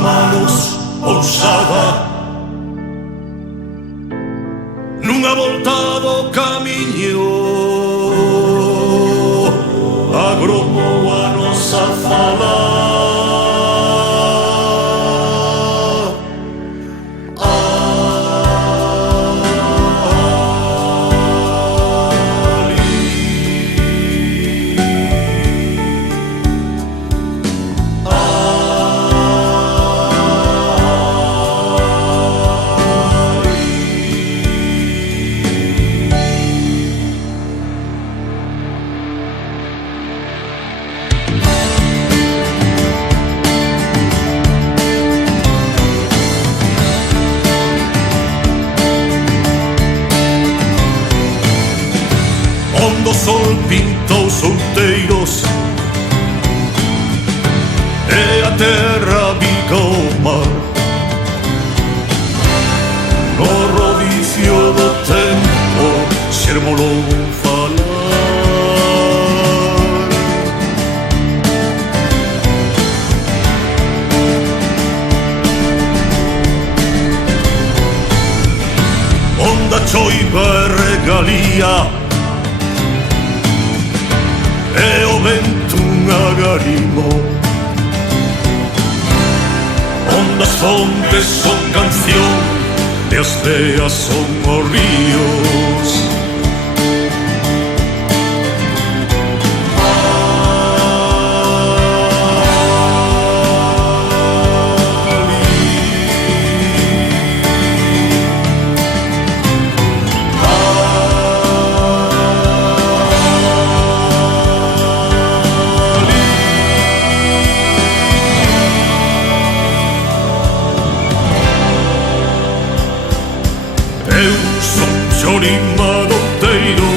manos ousada nunha volta do camiño agromou a nosa fala. O sol pintou solteiros e a terra bica o mar. No rodicio do tempo xermolou falar. Onda choiva e regalía e o vento unha garimo, onde as fontes son canción e as veas son os ríos. Eu son Xorima Douteiro,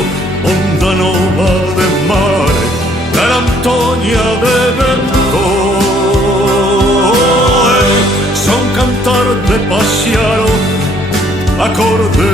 onda nova de mar, cara Antoña de vento. Son cantar de paxiaro, acorde